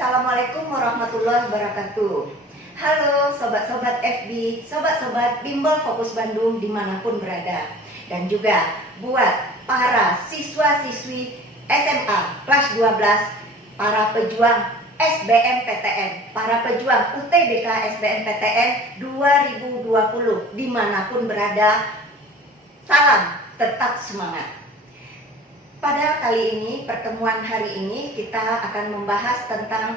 Assalamualaikum warahmatullahi wabarakatuh. Halo sobat-sobat FB, sobat-sobat Bimbel Fokus Bandung dimanapun berada. Dan juga buat para siswa-siswi SMA kelas 12, para pejuang SBMPTN, para pejuang UTBK SBMPTN 2020 dimanapun berada. Salam, tetap semangat. Pada kali ini, pertemuan hari ini kita akan membahas tentang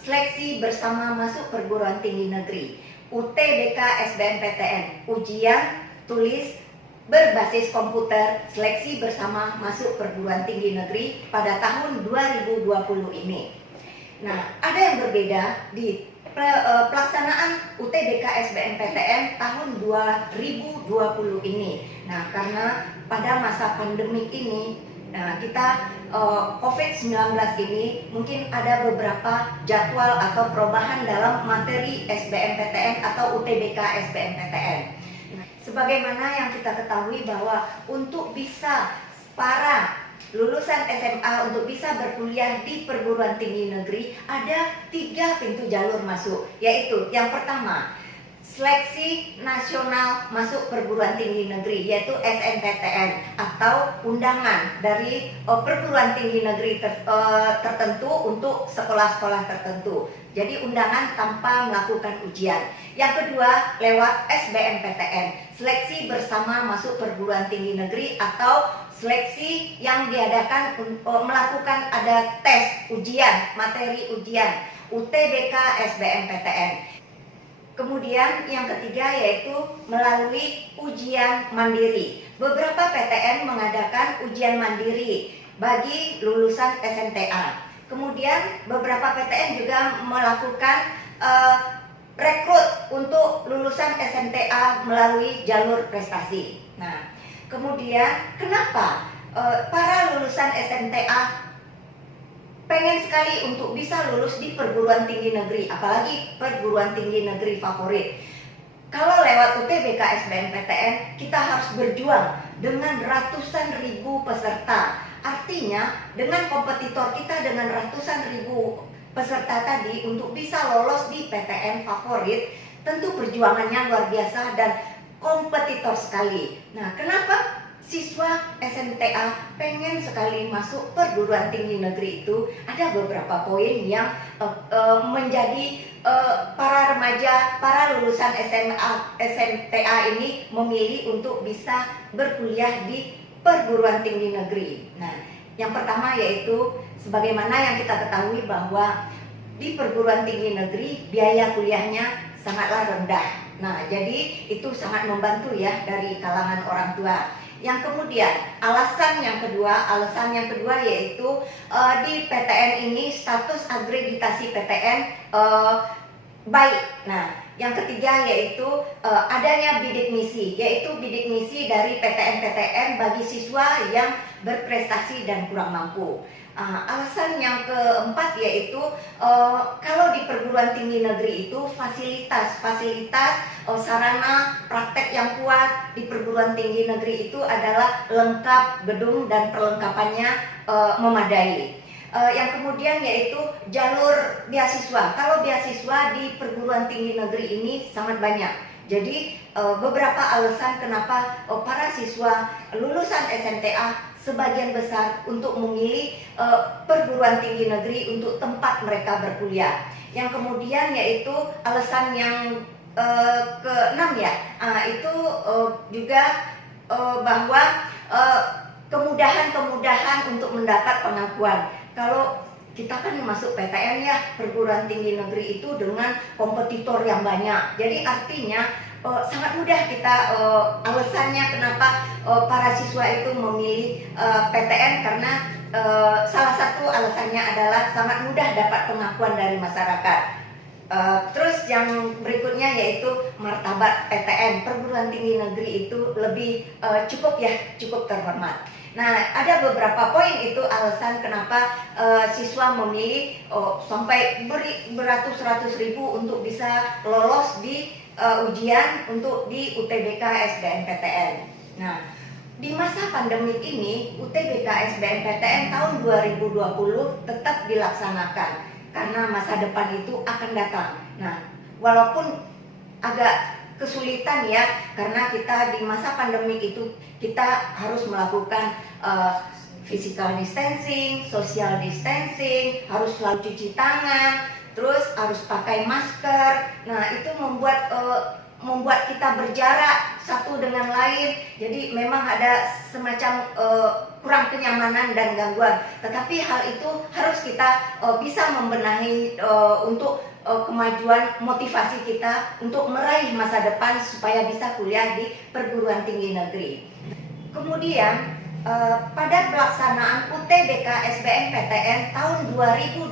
seleksi bersama masuk perguruan tinggi negeri UTBK SBMPTN, ujian tulis berbasis komputer seleksi bersama masuk perguruan tinggi negeri pada tahun 2020 ini. Nah, ada yang berbeda di pelaksanaan UTBK SBMPTN tahun 2020 ini. Nah, karena pada masa pandemi ini, kita COVID-19 ini mungkin ada beberapa jadwal atau perubahan dalam materi SBMPTN atau UTBK SBMPTN. Sebagaimana yang kita ketahui bahwa untuk bisa para lulusan SMA untuk bisa berkuliah di perguruan tinggi negeri ada 3 pintu jalur masuk, yaitu yang pertama seleksi nasional masuk perguruan tinggi negeri, yaitu SNPTN atau undangan dari perguruan tinggi negeri tertentu untuk sekolah-sekolah tertentu. Jadi undangan tanpa melakukan ujian. Yang kedua lewat SBMPTN, seleksi bersama masuk perguruan tinggi negeri atau seleksi yang diadakan melakukan ada tes ujian, materi ujian UTBK SBMPTN. Kemudian yang ketiga yaitu melalui ujian mandiri. Beberapa PTN mengadakan ujian mandiri bagi lulusan SMTA. Kemudian beberapa PTN juga melakukan rekrut untuk lulusan SMTA melalui jalur prestasi. Nah, kemudian kenapa para lulusan SMTA pengen sekali untuk bisa lulus di perguruan tinggi negeri, apalagi perguruan tinggi negeri favorit? Kalau lewat UTBK SBMPTN kita harus berjuang dengan ratusan ribu peserta. Artinya dengan kompetitor kita dengan ratusan ribu peserta tadi untuk bisa lolos di PTN favorit, tentu perjuangannya luar biasa dan kompetitor sekali. Nah, kenapa siswa SMTA pengen sekali masuk perguruan tinggi negeri itu? Ada beberapa poin yang menjadi para remaja, para lulusan SMTA ini memilih untuk bisa berkuliah di perguruan tinggi negeri. Nah, yang pertama yaitu sebagaimana yang kita ketahui bahwa di perguruan tinggi negeri biaya kuliahnya sangatlah rendah. Nah, jadi itu sangat membantu ya dari kalangan orang tua. Yang kemudian alasan yang kedua yaitu di PTN ini status akreditasi PTN baik. Nah, yang ketiga yaitu adanya bidik misi, yaitu bidik misi dari PTN-PTN bagi siswa yang berprestasi dan kurang mampu. Alasan yang keempat yaitu kalau di perguruan tinggi negeri itu fasilitas sarana praktek yang kuat di perguruan tinggi negeri itu adalah lengkap, gedung dan perlengkapannya memadai. Yang kemudian yaitu jalur beasiswa. Kalau beasiswa di perguruan tinggi negeri ini sangat banyak. Jadi beberapa alasan kenapa para siswa lulusan SMTA sebagian besar untuk memilih perguruan tinggi negeri untuk tempat mereka berkuliah. Yang kemudian yaitu alasan yang keenam ya, itu juga bahwa kemudahan untuk mendapat pengakuan. Kalau kita kan masuk PTN ya, perguruan tinggi negeri itu dengan kompetitor yang banyak. Jadi artinya sangat mudah kita, alasannya kenapa para siswa itu memilih PTN karena salah satu alasannya adalah sangat mudah dapat pengakuan dari masyarakat. Terus yang berikutnya yaitu martabat PTN, perguruan tinggi negeri itu lebih cukup terhormat. Nah, ada beberapa poin itu alasan kenapa siswa memilih sampai beratus-ratus ribu untuk bisa lolos di ujian untuk di UTBK SBMPTN. Nah, di masa pandemi ini UTBK SBMPTN tahun 2020 tetap dilaksanakan. karena masa depan itu akan datang. Nah, walaupun agak kesulitan ya, karena kita di masa pandemi itu kita harus melakukan physical distancing, social distancing, harus selalu cuci tangan, terus harus pakai masker. Nah, itu membuat kita berjarak satu dengan lain. Jadi memang ada semacam kurang kenyamanan dan gangguan. Tetapi hal itu harus kita bisa membenahi untuk kemajuan motivasi kita untuk meraih masa depan supaya bisa kuliah di perguruan tinggi negeri. Kemudian pada pelaksanaan UTBK SBMPTN tahun 2020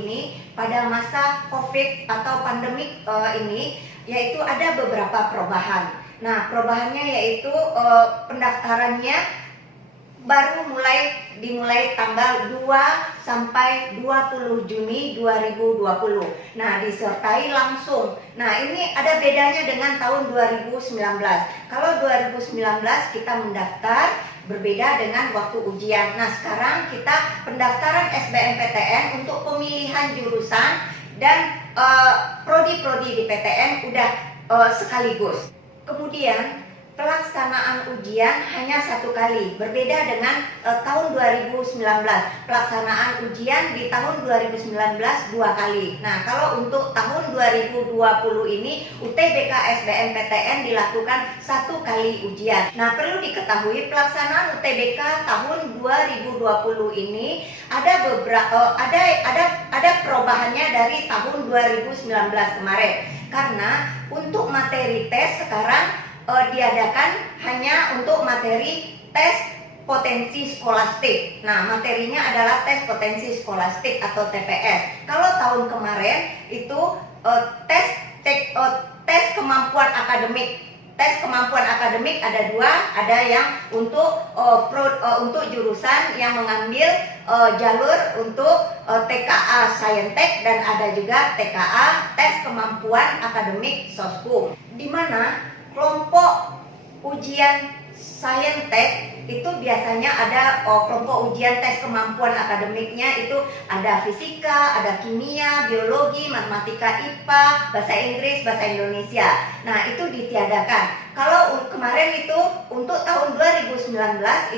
ini, pada masa COVID atau pandemik ini, yaitu ada beberapa perubahan. Nah, perubahannya yaitu pendaftarannya baru dimulai tanggal 2 sampai 20 Juni 2020. Nah, disertai langsung. Nah, ini ada bedanya dengan tahun 2019. Kalau 2019 kita mendaftar berbeda dengan waktu ujian. Nah, sekarang kita pendaftaran SBMPTN untuk pemilihan jurusan dan prodi-prodi di PTN udah sekaligus. Kemudian pelaksanaan ujian hanya satu kali, berbeda dengan tahun 2019. Pelaksanaan ujian di tahun 2019 dua kali. Nah, kalau untuk tahun 2020 ini UTBK SBMPTN dilakukan satu kali ujian. Nah, perlu diketahui pelaksanaan UTBK tahun 2020 ini ada beberapa ada perubahannya dari tahun 2019 kemarin. Karena untuk materi tes sekarang diadakan hanya untuk materi tes potensi skolastik. Nah, materinya adalah tes potensi skolastik atau TPS. Kalau tahun kemarin itu tes kemampuan akademik. Tes kemampuan akademik ada dua, ada yang untuk jurusan yang mengambil jalur untuk TKA Saintek, dan ada juga TKA tes kemampuan akademik Soskum, di mana kelompok ujian Saintek itu biasanya ada kelompok ujian tes kemampuan akademiknya itu ada fisika, ada kimia, biologi, matematika, IPA, bahasa Inggris, bahasa Indonesia. Nah, itu ditiadakan. Kalau kemarin itu untuk tahun 2019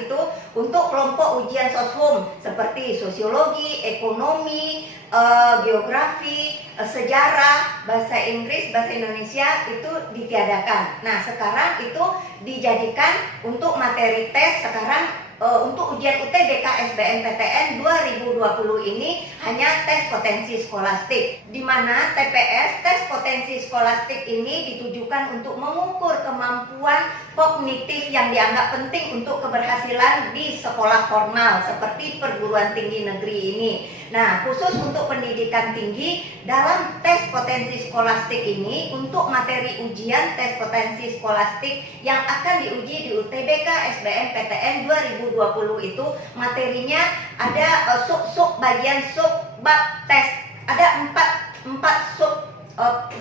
itu untuk kelompok ujian Soshum seperti sosiologi, ekonomi, geografi, sejarah, bahasa Inggris, bahasa Indonesia itu ditiadakan. Nah, sekarang itu dijadikan untuk materi tes sekarang untuk ujian UTBK SBMPTN 2020 ini hanya tes potensi skolastik, di mana TPS tes potensi skolastik ini ditujukan untuk mengukur kemampuan kognitif yang dianggap penting untuk keberhasilan di sekolah formal seperti perguruan tinggi negeri ini. Nah, khusus untuk pendidikan tinggi, dalam tes potensi skolastik ini untuk materi ujian tes potensi skolastik yang akan diuji di UTBK SBMPTN 2020 itu materinya ada bagian sub bab tes. Ada empat sub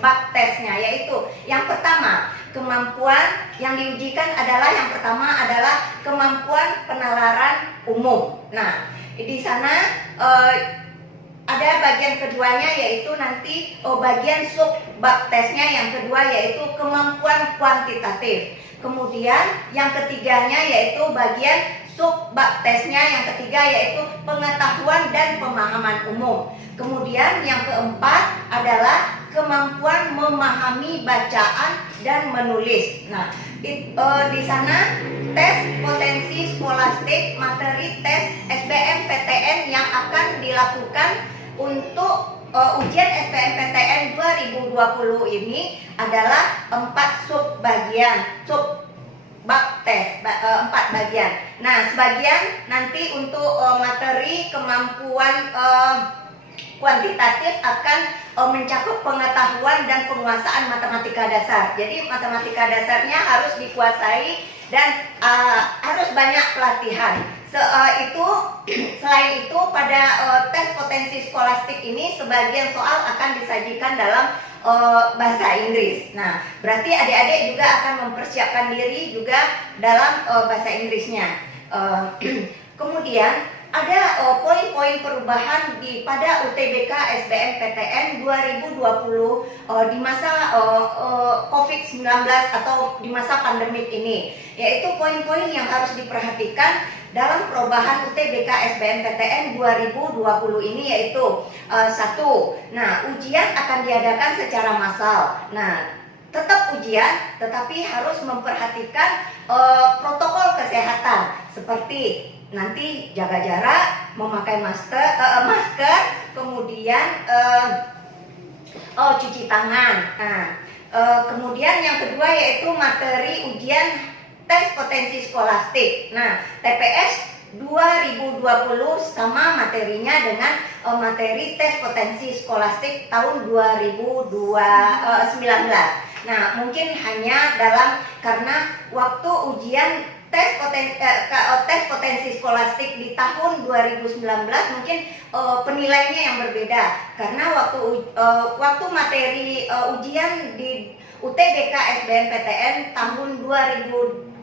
bab tesnya, yaitu yang pertama kemampuan yang diujikan adalah yang pertama adalah kemampuan penalaran umum. Nah, di sana ada bagian keduanya yaitu nanti bagian sub bab tesnya yang kedua yaitu kemampuan kuantitatif. Kemudian yang ketiganya yaitu bagian sub bab tesnya yang ketiga yaitu pengetahuan dan pemahaman umum. Kemudian yang keempat adalah kemampuan memahami bacaan dan menulis. Nah, di sana tes potensi skolastik materi tes SBMPTN yang akan dilakukan untuk ujian SBMPTN 2020 ini adalah 4 sub bab tes, 4 bagian. Nah, sebagian nanti untuk materi kemampuan kuantitatif akan mencakup pengetahuan dan penguasaan matematika dasar. Jadi matematika dasarnya harus dikuasai dan harus banyak pelatihan. Selain itu pada tes potensi skolastik ini sebagian soal akan disajikan dalam bahasa Inggris. Nah, berarti adik-adik juga akan mempersiapkan diri juga dalam bahasa Inggrisnya. Kemudian ada poin-poin perubahan pada UTBK SBMPTN 2020 di masa COVID-19 atau di masa pandemik ini, yaitu poin-poin yang harus diperhatikan dalam perubahan UTBK SBMPTN 2020 ini, yaitu satu, nah, ujian akan diadakan secara massal. Nah, tetap ujian, tetapi harus memperhatikan protokol kesehatan seperti nanti jaga jarak, memakai masker, kemudian cuci tangan. Nah, kemudian yang kedua yaitu materi ujian tes potensi skolastik. Nah, TPS 2020 sama materinya dengan materi tes potensi skolastik tahun 2019. Nah, mungkin hanya karena waktu ujian tes potensi skolastik di tahun 2019 mungkin penilaiannya yang berbeda, karena waktu materi ujian di UTBK SBMPTN tahun 2019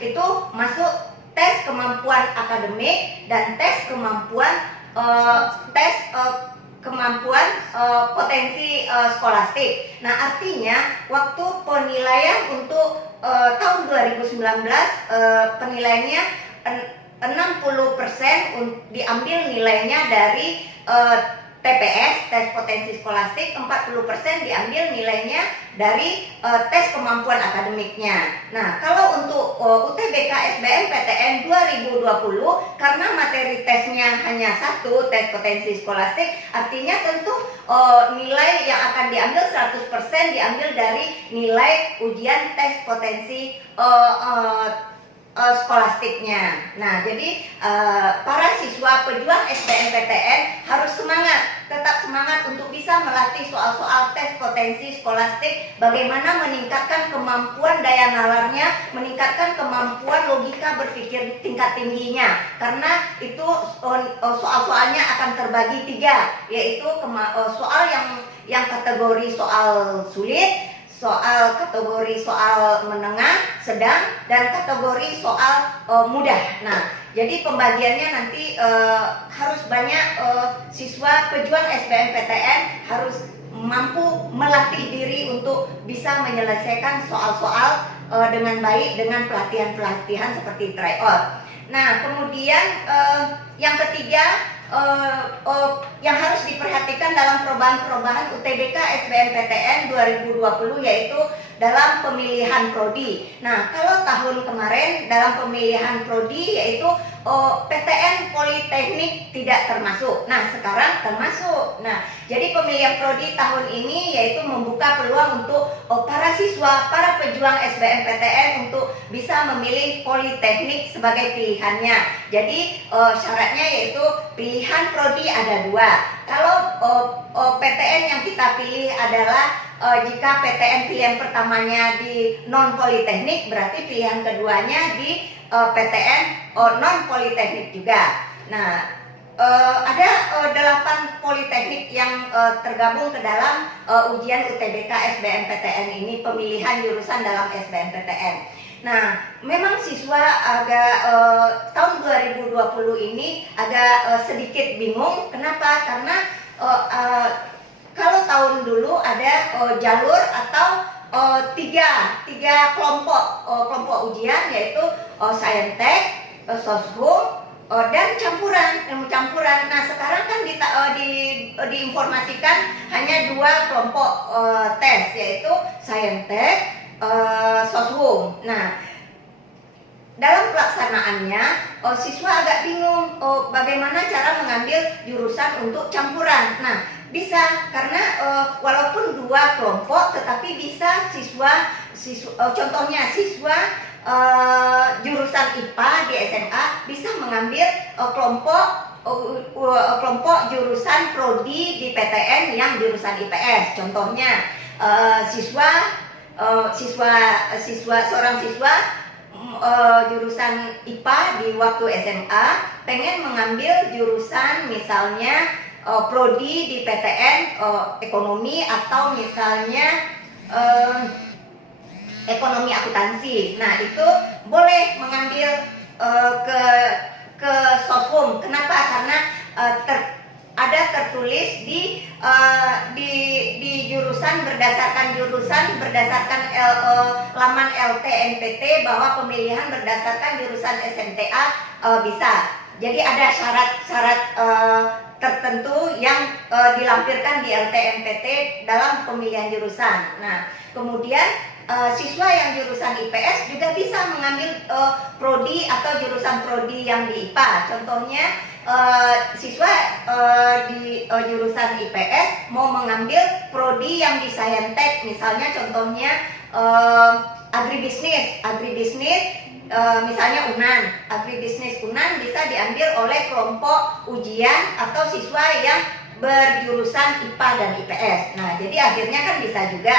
itu masuk tes kemampuan akademik dan tes kemampuan potensi skolastik. Nah, artinya waktu penilaian untuk tahun 2019 penilaiannya 60% diambil nilainya dari TPS, tes potensi skolastik, 40% diambil nilainya dari tes kemampuan akademiknya. Nah, kalau untuk UTBK SBMPTN 2020, karena materi tesnya hanya satu, tes potensi skolastik, artinya tentu nilai yang akan diambil 100% diambil dari nilai ujian tes potensi skolastiknya. Nah, jadi para siswa pejuang SBMPTN harus tetap semangat untuk bisa melatih soal-soal tes potensi skolastik, bagaimana meningkatkan kemampuan daya nalarnya, meningkatkan kemampuan logika berpikir tingkat tingginya, karena itu soal-soalnya akan terbagi 3, yaitu soal yang kategori soal sulit, kategori soal menengah, sedang, dan kategori soal mudah. Nah, jadi pembagiannya nanti harus banyak siswa pejuang SBMPTN harus mampu melatih diri untuk bisa menyelesaikan soal-soal dengan baik dengan pelatihan-pelatihan seperti tryout. Nah, kemudian yang ketiga, yang harus diperhatikan dalam perubahan UTBK SBMPTN 2020 yaitu dalam pemilihan prodi. Nah, kalau tahun kemarin dalam pemilihan prodi yaitu PTN Politeknik tidak termasuk. Nah, sekarang termasuk. Nah, jadi pemilihan prodi tahun ini yaitu membuka peluang untuk para siswa, para pejuang SBMPTN untuk bisa memilih politeknik sebagai pilihannya. Jadi syaratnya yaitu pilihan prodi ada 2. Kalau PTN yang kita pilih adalah jika PTN pilihan pertamanya di non politeknik, berarti pilihan keduanya di PTN non politeknik juga. Nah, ada 8 politeknik yang tergabung ke dalam ujian UTBK SBMPTN ini, pemilihan jurusan dalam SBMPTN. Nah, memang siswa agak tahun 2020 ini agak sedikit bingung. Kenapa? Karena kalau tahun dulu ada jalur atau tiga kelompok ujian, yaitu saintek, soshum, dan ilmu campuran. Nah, sekarang kan diinformasikan hanya 2 kelompok tes, yaitu saintek, soshum. Nah, dalam pelaksanaannya siswa agak bingung bagaimana cara mengambil jurusan untuk campuran. Nah, bisa karena walaupun 2 kelompok, tetapi bisa contohnya siswa jurusan IPA di SMA bisa mengambil kelompok jurusan prodi di PTN yang jurusan IPS. Contohnya seorang siswa jurusan IPA di waktu SMA pengen mengambil jurusan misalnya prodi di PTN ekonomi, atau misalnya ekonomi akuntansi. Nah, itu boleh mengambil ke Soshum. Kenapa? Karena ada tertulis di jurusan berdasarkan laman LTMPT bahwa pemilihan berdasarkan jurusan SMTA bisa. Jadi ada syarat-syarat tertentu yang dilampirkan di LTMPT dalam pemilihan jurusan. Nah, kemudian siswa yang jurusan IPS juga bisa mengambil prodi atau jurusan prodi yang di IPA. Contohnya siswa di jurusan IPS mau mengambil prodi yang di Saintek, misalnya contohnya agribisnis, misalnya agribisnis UNAN bisa diambil oleh kelompok ujian atau siswa yang berjurusan IPA dan IPS. Nah, jadi akhirnya kan bisa juga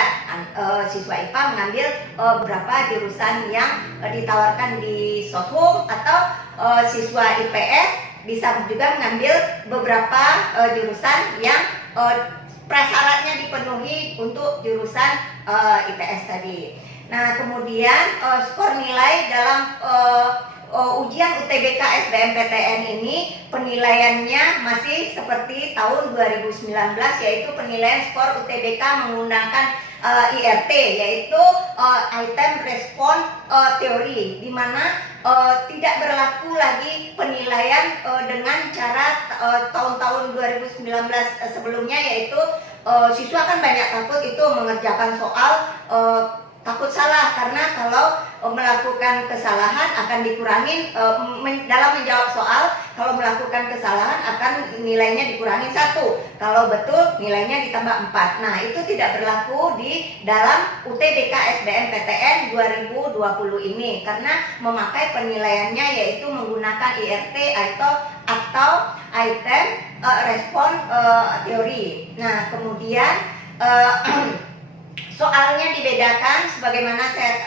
siswa IPA mengambil beberapa jurusan yang ditawarkan di Soshum, atau siswa IPS bisa juga mengambil beberapa jurusan yang prasyaratnya dipenuhi untuk jurusan IPS tadi. Nah, kemudian skor nilai dalam ujian UTBK SBMPTN ini penilaiannya masih seperti tahun 2019, yaitu penilaian skor UTBK menggunakan IRT, yaitu item respon teori, di mana tidak berlaku lagi penilaian dengan cara tahun-tahun 2019 sebelumnya, yaitu siswa kan banyak takut itu mengerjakan soal takut salah, karena kalau melakukan kesalahan akan dikurangin dalam menjawab soal. Kalau melakukan kesalahan akan nilainya dikurangi 1, kalau betul nilainya ditambah 4. Nah, itu tidak berlaku di dalam UTBK SBMPTN 2020 ini, karena memakai penilaiannya yaitu menggunakan IRT atau item respon teori. Nah, kemudian soalnya dibedakan sebagaimana saya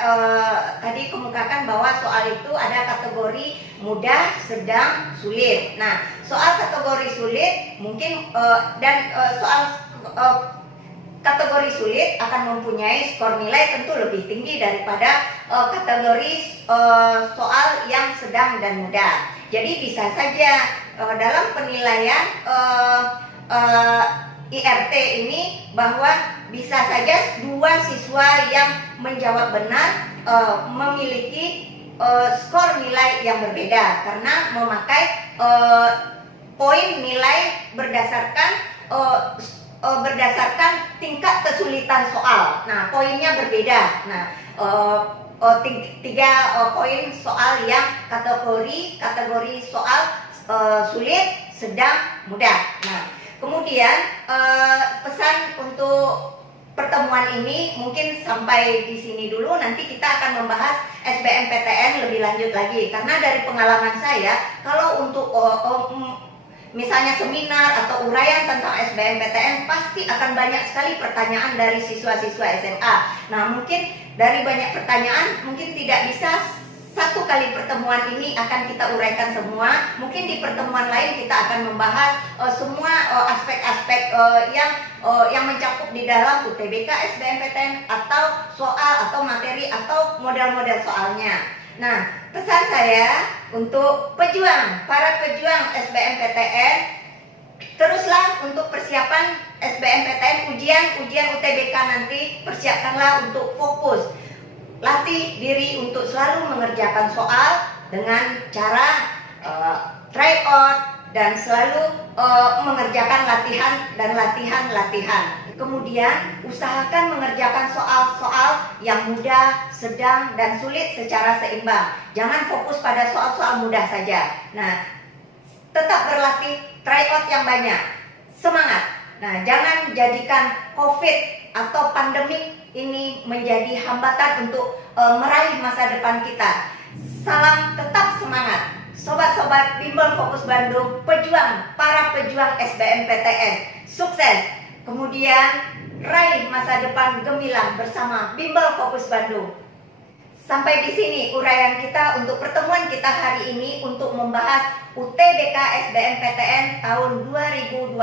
tadi kemukakan bahwa soal itu ada kategori mudah, sedang, sulit. Nah, soal kategori sulit mungkin soal kategori sulit akan mempunyai skor nilai tentu lebih tinggi daripada kategori soal yang sedang dan mudah. Jadi bisa saja dalam penilaian IRT ini bahwa bisa saja 2 siswa yang menjawab benar memiliki skor nilai yang berbeda, karena memakai poin nilai berdasarkan tingkat kesulitan soal. Nah, poinnya berbeda. Nah, 3 poin soal yang kategori soal sulit, sedang, mudah. Nah, kemudian pesan untuk pertemuan ini mungkin sampai di sini dulu. Nanti kita akan membahas SBMPTN lebih lanjut lagi, karena dari pengalaman saya, kalau untuk misalnya seminar atau uraian tentang SBMPTN pasti akan banyak sekali pertanyaan dari siswa-siswa SMA. Nah, mungkin dari banyak pertanyaan mungkin tidak bisa satu kali pertemuan ini akan kita uraikan semua. Mungkin di pertemuan lain kita akan membahas semua aspek-aspek yang mencakup di dalam UTBK SBMPTN, atau soal atau materi atau model-model soalnya. Nah, pesan saya untuk para pejuang SBMPTN, teruslah untuk persiapan SBMPTN, ujian UTBK nanti persiapkanlah untuk fokus. Latih diri untuk selalu mengerjakan soal dengan cara try out, dan selalu mengerjakan latihan. Kemudian usahakan mengerjakan soal-soal yang mudah, sedang, dan sulit secara seimbang. Jangan fokus pada soal-soal mudah saja. Nah, tetap berlatih, try out yang banyak. Semangat. Nah, jangan jadikan COVID atau pandemik ini menjadi hambatan untuk meraih masa depan kita. Salam tetap semangat. Sobat-sobat Bimbel Fokus Bandung, para pejuang SBMPTN, sukses. Kemudian raih masa depan gemilang bersama Bimbel Fokus Bandung. Sampai di sini uraian kita untuk pertemuan kita hari ini untuk membahas UTBK SBMPTN tahun 2020.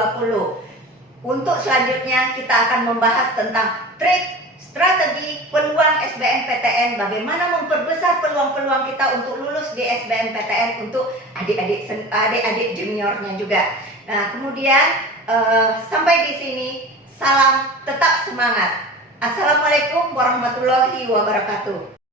Untuk selanjutnya kita akan membahas tentang trik strategi peluang SBMPTN, bagaimana memperbesar peluang-peluang kita untuk lulus di SBMPTN untuk adik-adik juniornya juga. Nah, kemudian sampai di sini, salam tetap semangat. Assalamualaikum warahmatullahi wabarakatuh.